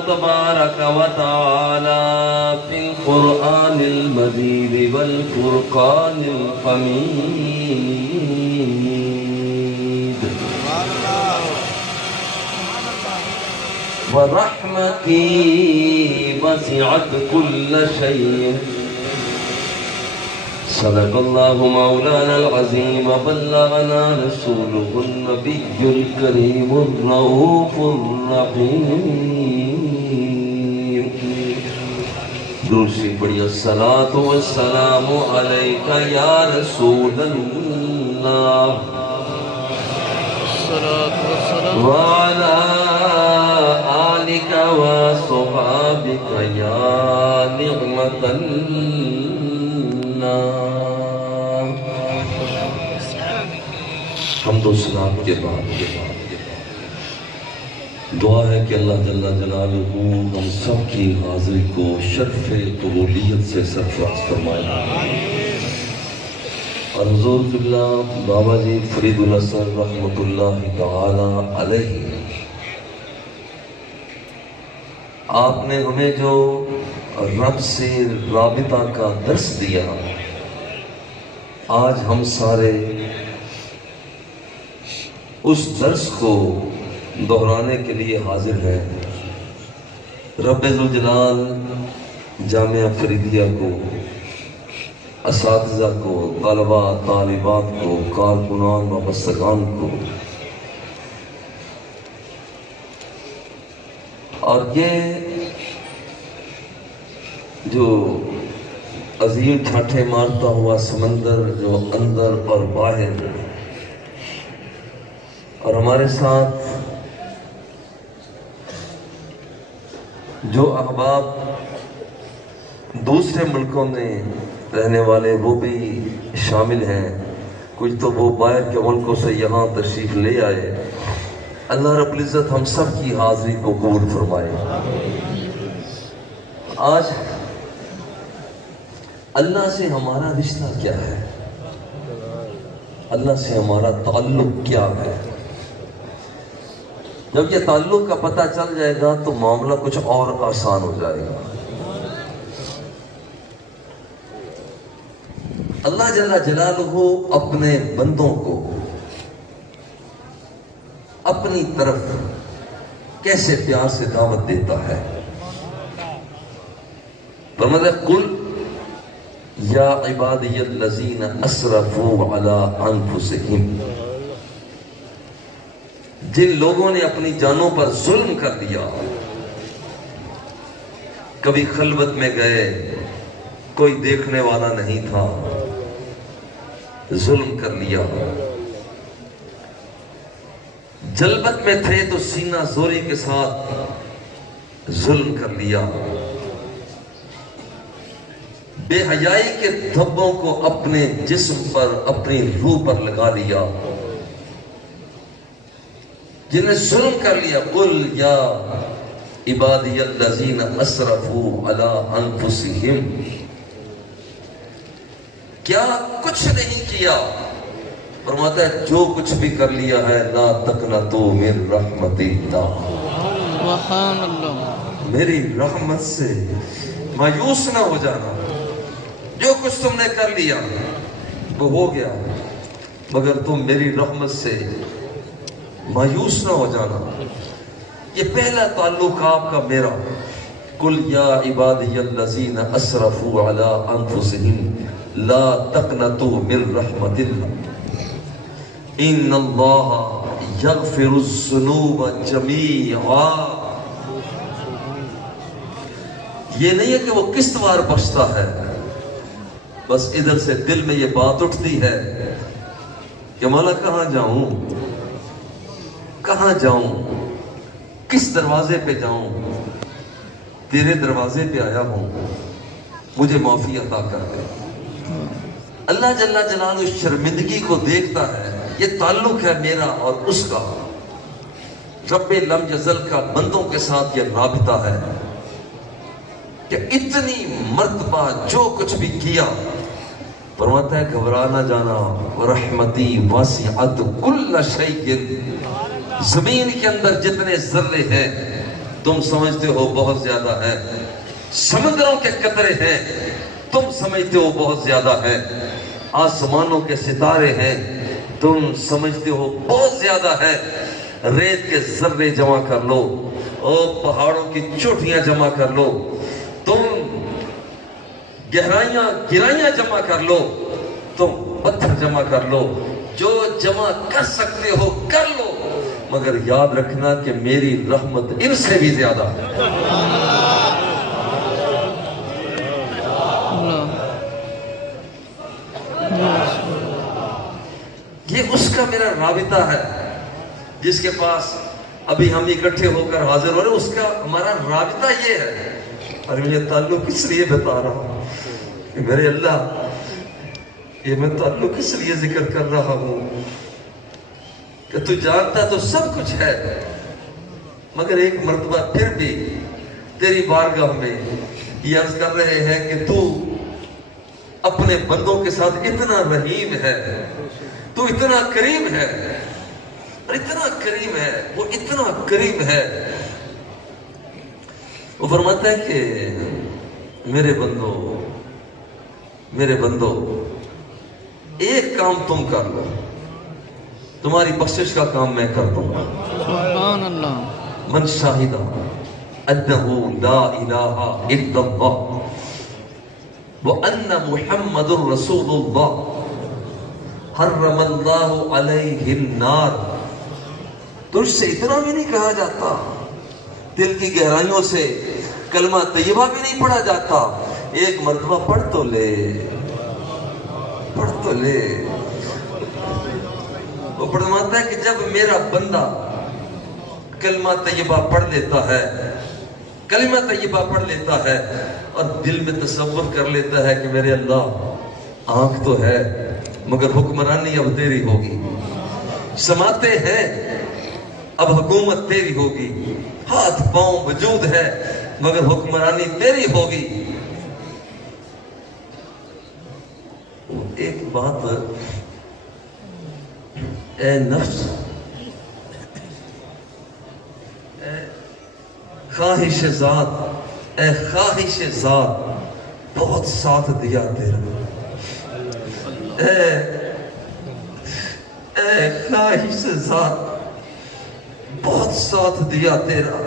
تبارك وتعالى في القرآن المجيد والفرقان الحميد ورحمتي وسعت كل شيء صدق الله مولانا العظيم وبلغنا رسوله النبي الكريم الرؤوف الرحيم درود سے پڑھی الصلاة والسلام عليك يا رسول الله وعلى آلك وصحابك يا نعمة حمد و سلام کے بعد دعا ہے کہ اللہ جل جلالہ ہم سب کی حاضری کو شرف قبولیت سے سرفراز فرمائے اور حضور قبلہ بابا جی فرید الحسن رحمۃ اللہ تعالی علیہ آپ نے ہمیں جو رب سے رابطہ کا درس دیا آج ہم سارے اس درس کو دہرانے کے لیے حاضر ہیں رب ذوالجلال جامعہ فریدیہ کو اساتذہ کو طلباء طالبات کو کارکنان وابستگان کو اور یہ جو عظیم ٹھاٹھے مارتا ہوا سمندر جو اندر اور باہر اور ہمارے ساتھ جو احباب دوسرے ملکوں میں رہنے والے وہ بھی شامل ہیں کچھ تو وہ باہر کے ملکوں سے یہاں تشریف لے آئے اللہ رب العزت ہم سب کی حاضری کو قبول فرمائے آج اللہ سے ہمارا رشتہ کیا ہے اللہ سے ہمارا تعلق کیا ہے جب یہ تعلق کا پتہ چل جائے گا تو معاملہ کچھ اور آسان ہو جائے گا اللہ جل جلالہ اپنے بندوں کو اپنی طرف کیسے پیار سے دعوت دیتا ہے فرماتا ہے قل یا عبادی الذین اسرفوا علی انفسہم جن لوگوں نے اپنی جانوں پر ظلم کر دیا کبھی خلوت میں گئے کوئی دیکھنے والا نہیں تھا ظلم کر لیا جلبت میں تھے تو سینہ زوری کے ساتھ ظلم کر لیا بے حیائی کے دھبوں کو اپنے جسم پر اپنی روح پر لگا لیا جنہیں ظلم کر لیا قل یا عبادی الذین اسرفوا علی انفسہم کیا کچھ نہیں کیا فرماتا ہے جو کچھ بھی کر لیا ہے لا تقنطوا من رحمت اللہ سبحان اللہ میری رحمت سے مایوس نہ ہو جانا جو کچھ تم نے کر لیا وہ ہو گیا مگر تم میری رحمت سے مایوس نہ ہو جانا یہ پہلا تعلق آپ کا میرا قل یا عبادی الذین اسرفوا علی انفسہم لا تقنطوا من رحمت اللہ ان اللہ یغفر الذنوب جمیعا یہ نہیں ہے کہ وہ قسط وار بخشتا ہے بس ادھر سے دل میں یہ بات اٹھتی ہے کہ مولا کہاں جاؤں کس دروازے پہ جاؤں تیرے دروازے پہ آیا ہوں مجھے معافی عطا کر دے اللہ جل جلالہ شرمندگی کو دیکھتا ہے یہ تعلق ہے میرا اور اس کا رب لم یزل کا بندوں کے ساتھ یہ رابطہ ہے کہ اتنی مرتبہ جو کچھ بھی کیا فرماتا ہے گھبرا نہ جانا رحمتی واسعت کل شیء زمین کے اندر جتنے ذرے ہیں تم سمجھتے ہو بہت زیادہ ہے. سمندروں کے قطرے ہیں تم سمجھتے ہو بہت زیادہ ہے. آسمانوں کے ستارے ہیں تم سمجھتے ہو بہت زیادہ ہے. ریت کے ذرے جمع کر لو اور پہاڑوں کی چوٹیاں جمع کر لو. تم گہرائیاں جمع کر لو. تم پتھر جمع کر لو. جو جمع کر سکتے ہو کر لو. مگر یاد رکھنا کہ میری رحمت ان سے بھی زیادہ ہے. یہ اس کا میرا رابطہ ہے جس کے پاس ابھی ہم اکٹھے ہو کر حاضر ہو رہے. اس کا ہمارا رابطہ یہ ہے. اور مجھے تعلق اس لیے بتا رہا ہوں کہ میرے اللہ یہ میں تعلق اس لیے ذکر کر رہا ہوں کہ تو جانتا تو سب کچھ ہے مگر ایک مرتبہ پھر بھی تیری بارگاہ میں یہ عرض کر رہے ہیں کہ تو اپنے بندوں کے ساتھ اتنا رحیم ہے. تو اتنا کریم ہے اور اتنا کریم ہے. وہ اتنا کریم ہے. وہ فرماتا ہے کہ میرے بندو ایک کام تم کر لو تمہاری بخشش کا کام میں کر دوں گا. سبحان اللہ. من شاہدہ انہو لا الہ الا اللہ وان محمد رسول اللہ حرم اللہ علیہ النار. تجھ سے اتنا بھی نہیں کہا جاتا, دل کی گہرائیوں سے کلمہ طیبہ بھی نہیں پڑھا جاتا. ایک مرتبہ پڑھ تو لے. وہ فرماتا ہے کہ جب میرا بندہ کلمہ طیبہ پڑھ لیتا ہے اور دل میں تصور کر لیتا ہے کہ میرے اللہ آنکھ تو ہے مگر حکمرانی اب تیری ہوگی, سماتے ہیں اب حکومت تیری ہوگی, ہاتھ پاؤں وجود ہے مگر حکمرانی تیری ہوگی. ایک بات, اے نفس, اے خواہش ذات بہت ساتھ دیا تیرا. اے خواہش ذات بہت ساتھ دیا تیرا.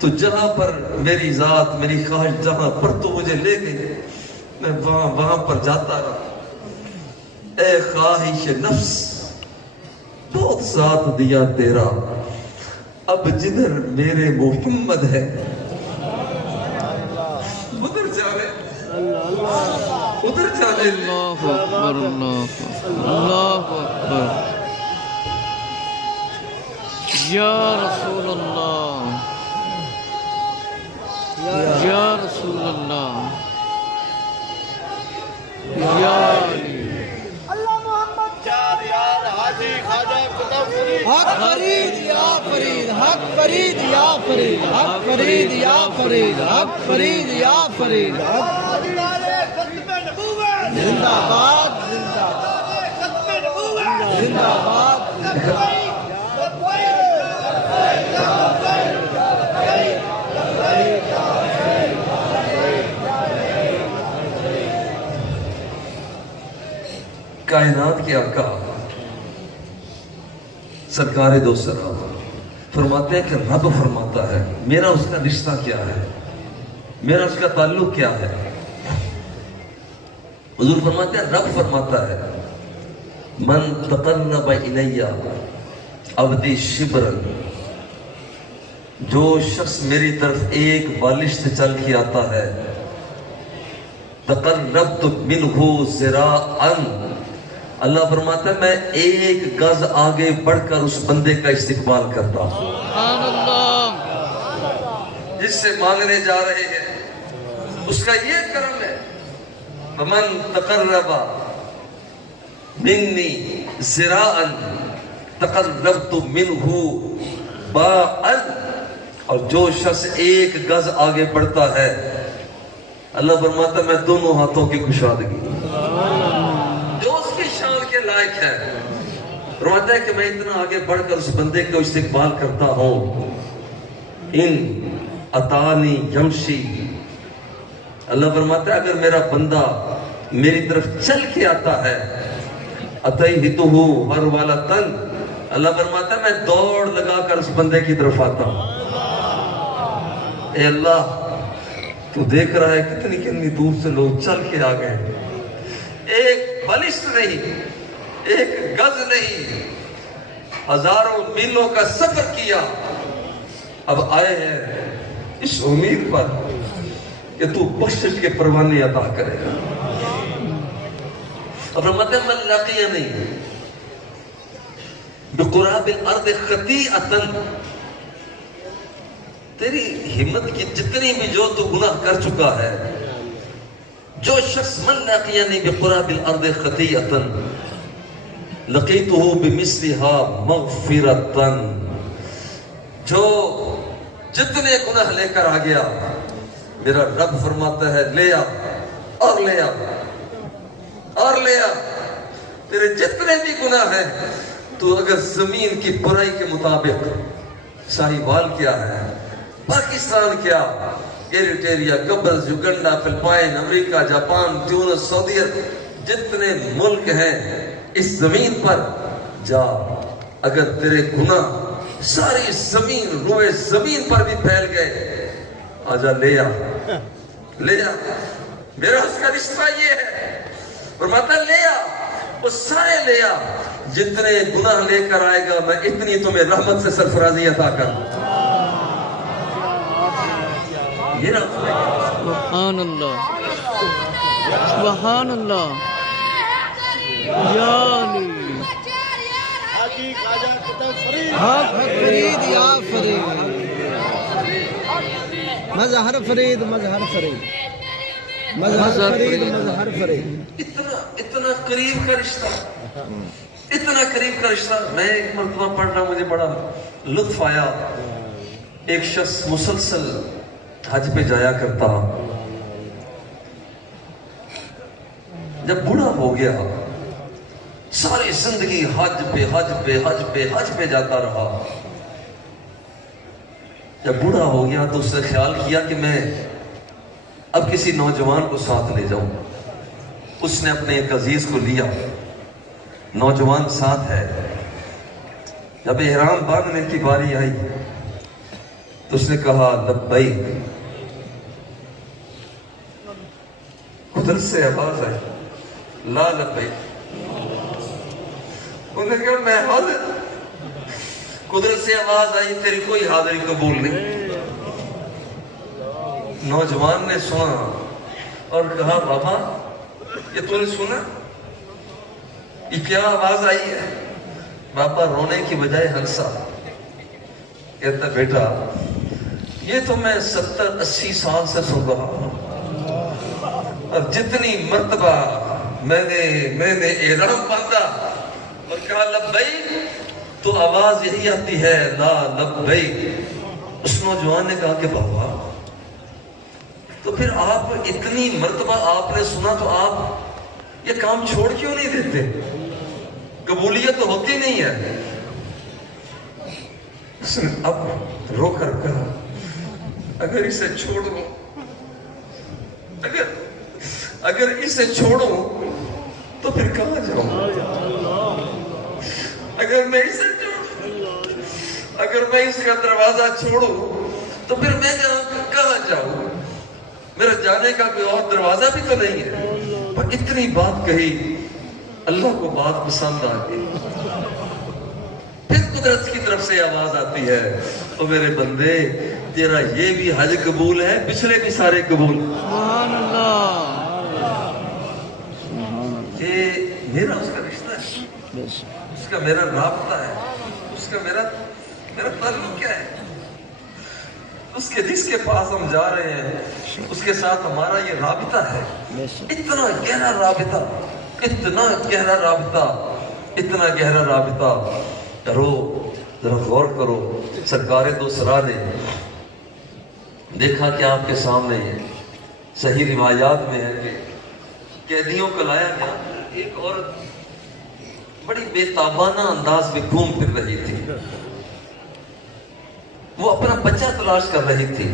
تو جہاں پر میری ذات میری خواہش جہاں پر تو مجھے لے گئی میں وہاں پر جاتا رہا. اے خواہش نفس بہت ساتھ دیا تیرا. اب جدھر میرے محمد ہے ادھر جانے. اللہ اکبر. اللہ اکبر. یا رسول اللہ, یا رسول اللہ, یا علی. حق فرید یا فرید, حق فرید یا فرید, حق فرید یا فرید, حق فرید یا فرید. زندہ باد, زندہ باد. کائنات کے آقا سرکار دو سرا فرماتے ہیں کہ رب فرماتا ہے میرا اس کا رشتہ کیا ہے, میرا اس کا تعلق کیا ہے. حضور فرماتے ہیں رب فرماتا ہے من تقرب الی عبدی شبرا, جو شخص میری طرف ایک بالش سے چل کے آتا ہے تقربت منہ ذراعا, اللہ فرماتا ہے میں ایک گز آگے بڑھ کر اس بندے کا استقبال کرتا ہوں. سبحان اللہ. جس سے مانگنے جا رہے ہیں اس کا یہ کرم ہے. ومن تقرب منی ذراعا تقربت منہ باعا, اور جو شخص ایک گز آگے بڑھتا ہے اللہ فرماتا ہے میں دونوں ہاتھوں کی کشادگی جو اس کی شان کے لائق ہے. فرماتا ہے کہ میں اتنا آگے بڑھ کر اس بندے کو استقبال کرتا ہوں ان اتانی یمشی، اللہ فرماتا ہے اگر میرا بندہ میری طرف چل کے آتا ہے، اتیہتہ ورولتن، اللہ فرماتا ہے میں دوڑ لگا کر اس بندے کی طرف آتا ہوں۔ اے اللہ تو دیکھ رہا ہے کتنی کتنی دور سے لوگ چل کے آ گئے، ایک بلش نہیں، ایک گز نہیں، ہزاروں میلوں کا سفر کیا، اب آئے ہیں اس امید پر کہ تو بخشش کے پروانے عطا کرے گا۔ اب رحمت من لقینی بقراب الارض خطیئتا، تیری ہمت کی جتنی بھی جو تو گناہ کر چکا ہے، جو شخص من لقینی بقراب الارض خطیئتا لقیتہ بمثلها مغفرتا، جو جتنے گناہ لے کر آ گیا، میرا رب فرماتا ہے لے آ اور لے آ اور لے آ، تیرے جتنے بھی گناہ ہیں، تو اگر زمین کی برائی کے مطابق ساہیوال کیا ہے، پاکستان کیا، ایریٹریا، قبرص، یوگنڈا، فلپائن، امریکہ، جاپان، تیونس، سعودیہ، جتنے ملک ہیں اس زمین پر جا، اگر تیرے گناہ ساری زمین روئے زمین پر بھی پھیل گئے، آجا لے آ لے آ، میرا اس کا رشتہ یہ ہے، فرماتا ہے لے آ، وہ سارے لے آ، جتنے گناہ لے کر آئے گا میں اتنی تمہیں رحمت سے سرفرازی عطا کر۔ یہ رحمت ہے، سبحان اللہ، سبحان اللہ، یا علی حق فرید یا فرید، مظہر فرید، مظہر فرید، مظہر فرید، مظہر فرید، اتنا قریب کا رشتہ، اتنا قریب کا رشتہ۔ میں ایک مرتبہ پڑھ رہا، مجھے بڑا لطف آیا، ایک شخص مسلسل حج پہ جایا کرتا، جب بوڑھا ہو گیا ساری زندگی حج پہ حج پہ حج پہ حج پہ جاتا رہا، جب بوڑھا ہو گیا تو اس نے خیال کیا کہ میں اب کسی نوجوان کو ساتھ لے جاؤں۔ اس نے اپنے ایک عزیز کو لیا، نوجوان ساتھ ہے، جب احرام باندھنے کی باری آئی تو اس نے کہا لبیک، قدرت سے آواز آئی لا لبیک، انہوں نے کہا میں حاضر، قدرت سے آواز آئی تیری کوئی حاضری قبول نہیں۔ نوجوان نے سنا اور کہا بابا یہ تو نے سنا، یہ کیا آواز آئی ہے؟ بابا رونے کی بجائے ہنسا، کہتا بیٹا یہ تو میں 70-80 سال سے سن رہا ہوں، اور جتنی مرتبہ میں نے احرام باندھا اور کہا لبیک تو آواز یہی آتی ہے لا لبیک۔ اس نوجوان نے کہا کہ بابا تو پھر آپ اتنی مرتبہ آپ نے سنا تو آپ یہ کام چھوڑ کیوں نہیں دیتے؟ قبولیت تو ہوتی نہیں ہے۔ اس نے اب رو کر کہا اگر اسے چھوڑو، اگر اسے چھوڑو تو پھر کہاں جاؤں؟ اگر میں اسے چھوڑوں، اگر میں اس کا دروازہ چھوڑوں تو پھر میں کہاں جاؤں؟ میرا جانے کا کوئی اور دروازہ بھی تو نہیں ہے۔ پر اتنی بات کہی، اللہ کو بات پسند آ گئی، پھر قدرت کی طرف سے آواز آتی ہے تو میرے بندے تیرا یہ بھی حج قبول ہے، پچھلے بھی سارے قبول۔ سبحان اللہ، یہ میرا اس کا رشتہ ہے، اس کا میرا رابطہ ہے، اس کا میرا تعلق کیا ہے؟ اس کے جس کے پاس ہم جا رہے ہیں اس کے ساتھ ہمارا یہ رابطہ ہے، اتنا گہرا رابطہ، اتنا گہرا رابطہ، اتنا گہرا رابطہ۔ کرو ذرا غور کرو، سرکار دو سرا نے دیکھا کہ آپ کے سامنے صحیح روایات میں ہے کہ قیدیوں کو لایا گیا، ایک عورت بڑی بے تابانہ انداز میں گھوم پھر رہی تھی، وہ اپنا بچہ تلاش کر رہی تھی.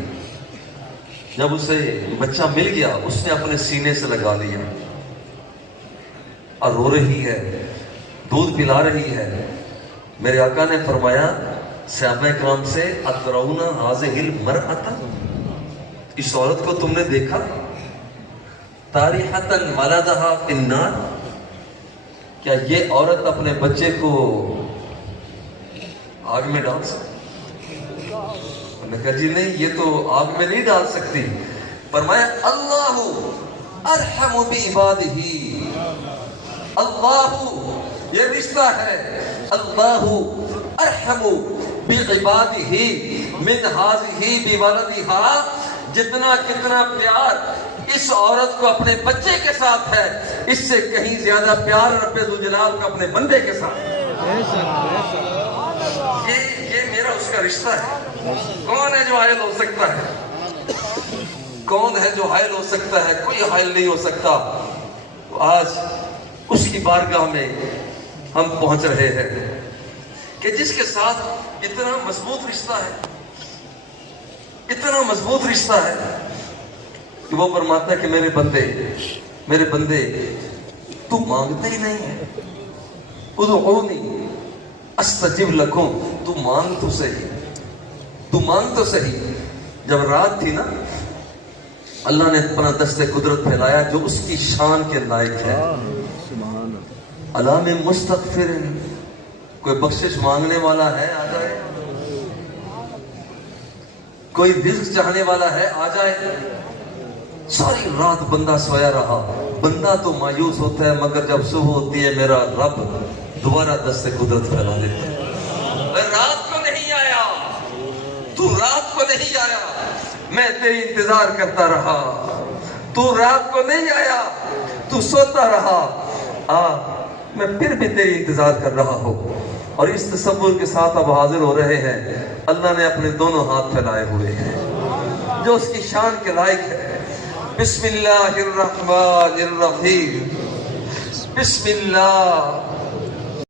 جب اسے بچہ مل گیا اس نے اپنے سینے سے لگا لیا اور رو رہی ہے, دودھ پلا رہی ہے. میرے آقا نے فرمایا صحابہ کرام سے, اترون هذه المرأة, اس عورت کو تم نے دیکھا, طارحة ولدها في النار, کیا یہ عورت اپنے بچے کو آگ میں ڈال سکتی؟ میں نے کہا جی نہیں, یہ تو آگ میں نہیں ڈال سکتی. فرمایا اللہ ارحم بعبادہ, اللہ یہ رشتہ ہے, اللہ ارحم بعبادہ من ہذہ بولدہا, جتنا کتنا پیار اس عورت کو اپنے بچے کے ساتھ ہے, اس سے کہیں زیادہ پیار رب ذوالجلال کو اپنے بندے کے ساتھ. یہ میرا اس کا رشتہ ہے. کون ہے جو حائل ہو سکتا ہے؟ کون ہے جو حائل ہو سکتا ہے؟ کوئی حائل نہیں ہو سکتا. تو آج اس کی بارگاہ میں ہم پہنچ رہے ہیں کہ جس کے ساتھ اتنا مضبوط رشتہ ہے, اتنا مضبوط رشتہ ہے کہ وہ فرماتا ہے کہ میرے بندے تو مانگتے ہی نہیں ہے. ادعونی استجب لکم, تو مانگ تو صحیح, تو مانگ تو صحیح. جب رات تھی نا, اللہ نے اپنا دست قدرت پھیلایا جو اس کی شان کے لائق ہے. علام مستغفر, کوئی بخشش مانگنے والا ہے آ جائے, کوئی رزق چاہنے والا ہے آ جائے. ساری رات بندہ سویا رہا, بندہ تو مایوس ہوتا ہے, مگر جب صبح ہوتی ہے میرا رب دوبارہ دست قدرت پھیلا دیتا ہے. رات کو نہیں آیا, تو رات کو نہیں آیا, میں تیری انتظار کرتا رہا. تو رات کو نہیں آیا, تو سوتا رہا, میں پھر بھی تیری انتظار کر رہا ہوں. اور اس تصور کے ساتھ اب حاضر ہو رہے ہیں, اللہ نے اپنے دونوں ہاتھ پھیلائے ہوئے ہیں جو اس کی شان کے لائق ہے. بسم اللہ الرحمن الرحیم, بسم اللہ